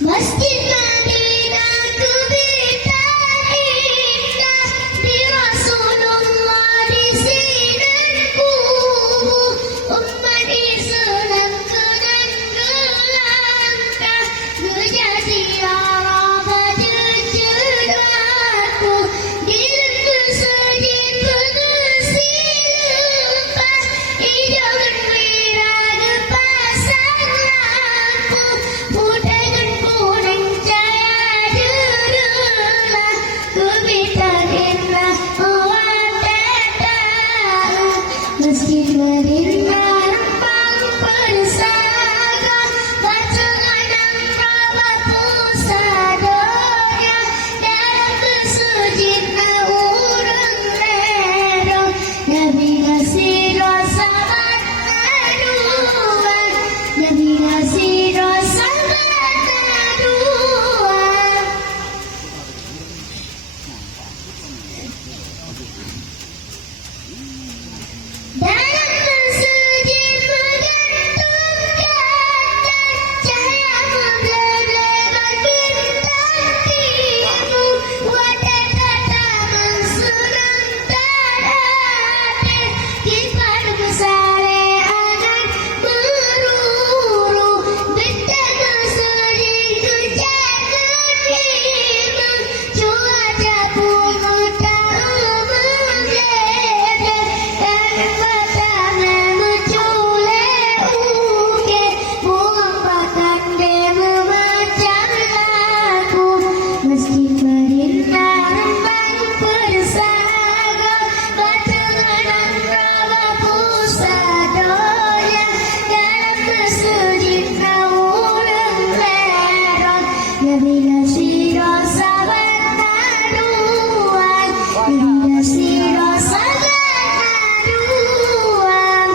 Masjid Madinah ku indah di Rasulullah di sinarku, umat Islam kenang gelangkah menjadi arah berjejeraku di lembu sejid pengisi lepas hidupkan wiraga pasang lampu putakan kuning cahaya jendela kebitan indah awak datang meski berindah rempang persaga bacangan rabat pusadonya dalam kesujid urang rero Nabi ngasih dosa aduan Nabi ngasih dosa aduan dalam masjid menggantungkan cahaya membelebak bintang timu wadah tataman senang terakhir kibar besare akan meruru bentang masjid kejagaan hilang cuaca bunga tak menggelegar dan batangnya menculik uke buang pakan dia memacam laku meski berindah rembang persaga batangan raga pusadonya dalam masjid urang lerong Nabi ngasih dosa aduan Nabi ngasih dosa aduan